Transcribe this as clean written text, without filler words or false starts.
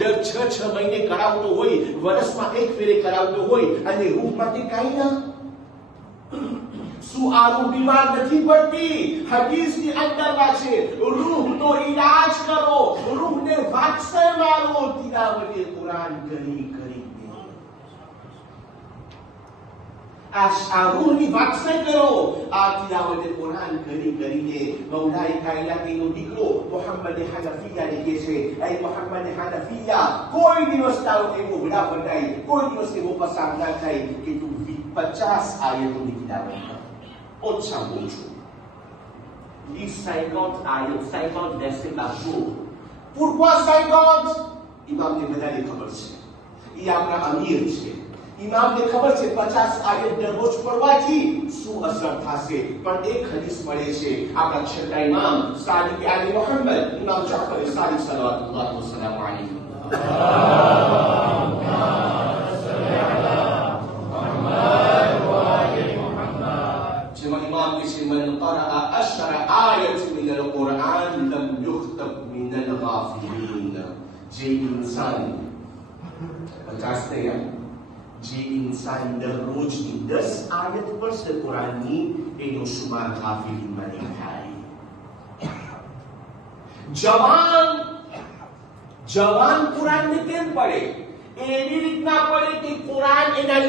દર 6 મહિને કરાવતો હોય, વર્ષમાં એક ફેરે કરાવતો હોય અને રૂહ માટે કાંઈ ના? શું આ રૂહ બીમાર નથી પડતી? હદીસની અંદરમાં છે, રૂહનો ઈલાજ કરો, રૂહને વાત્સલ્ય મારો, તિલાવતે કુરાન કરી કરીને. આ રૂહની વાત્સલ્ય કરો, આ તિલાવતે કુરાન કરી કરીને. મૌલાએ કાયનાતનો દીકરો મોહમ્મદ હનફિયા કહે છે, એ મોહમ્મદ હનફિયા, કોઈ દિવસ તારો એવો વડાપણ નહીં, કોઈ દિવસ એવો પસાર ના થાય કે તું 50 આયતોની તિલાવત કર. ઓછામાં ઓછું 50 ayat, 50 verset par jour. Pourquoi 50? ઇમામને બધાને ખબર છે, એ આપણા અમીર છે. ઇમામને ખબર છે 50 આયત દરરોજ પડવાથી શું અસર થશે. પણ એક હદીસ મળે છે આપણા છઠ્ઠા ઇમામ સાદિક આલી મુહમ્મદ ઇમામ જાફર સાદિક સલ્લલ્લાહુ અલૈહિ من قرأ 10 آيات من القرآن لم يخطب من الغافلين. જે ઇન્સાન 50 થયા, જે ઇન્સાન દરરોજની 10 આયત પડશે કુરાનની, એનો શુમાર ગાફિલીમાં નહીં થાય. જવાન કુરાનને કેમ પડે? એવી રીતના પડે કે કુરાન એના